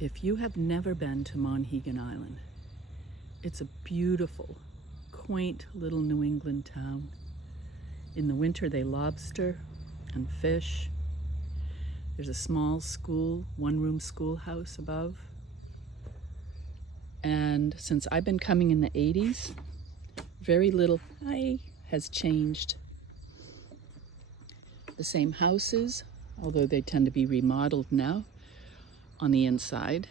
If you have never been to Monhegan Island, it's a beautiful, quaint little New England town. In the winter they lobster and fish. There's a small school, one-room schoolhouse above. And since I've been coming in the 80s, very little has changed. The same houses, although they tend to be remodeled now on the inside,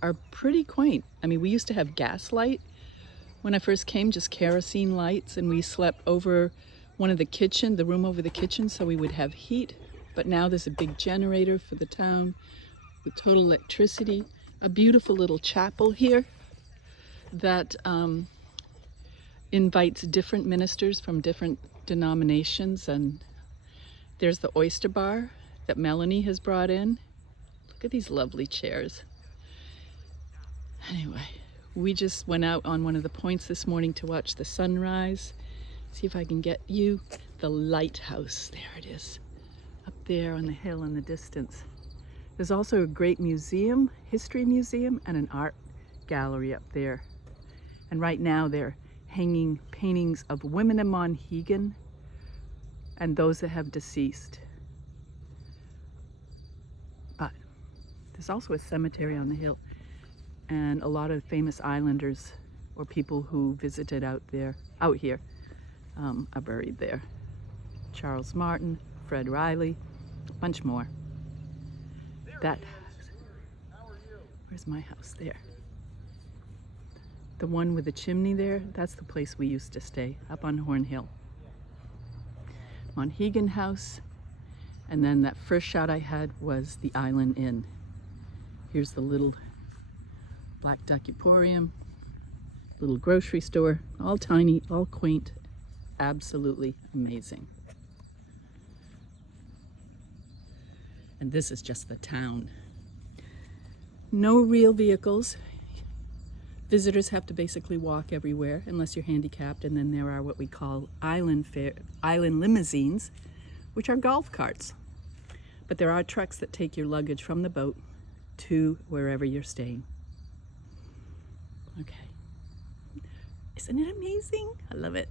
are pretty quaint. I mean, we used to have gas light when I first came, just kerosene lights, and we slept over one of the room over the kitchen, so we would have heat. But now there's a big generator for the town with total electricity. A beautiful little chapel here that invites different ministers from different denominations, and there's the oyster bar that Melanie has brought in. Look at these lovely chairs. Anyway, we just went out on one of the points this morning to watch the sunrise. See if I can get you the lighthouse. There it is, up there on the hill in the distance. There's also a great museum, history museum, and an art gallery up there. And right now they're hanging paintings of women in Monhegan and those that have deceased. But there's also a cemetery on the hill, and a lot of famous islanders or people who visited out here are buried there. Charles Martin, Fred Riley, a bunch more. That house, where's my house? There. The one with the chimney there, that's the place we used to stay, up on Horn Hill. Monhegan House, and then that first shot I had was the Island Inn. Here's the little Black Duck Emporium, little grocery store, all tiny, all quaint, absolutely amazing. And this is just the town. No real vehicles. Visitors have to basically walk everywhere unless you're handicapped, and then there are what we call island limousines, which are golf carts. But there are trucks that take your luggage from the boat to wherever you're staying. Okay. Isn't it amazing? I love it.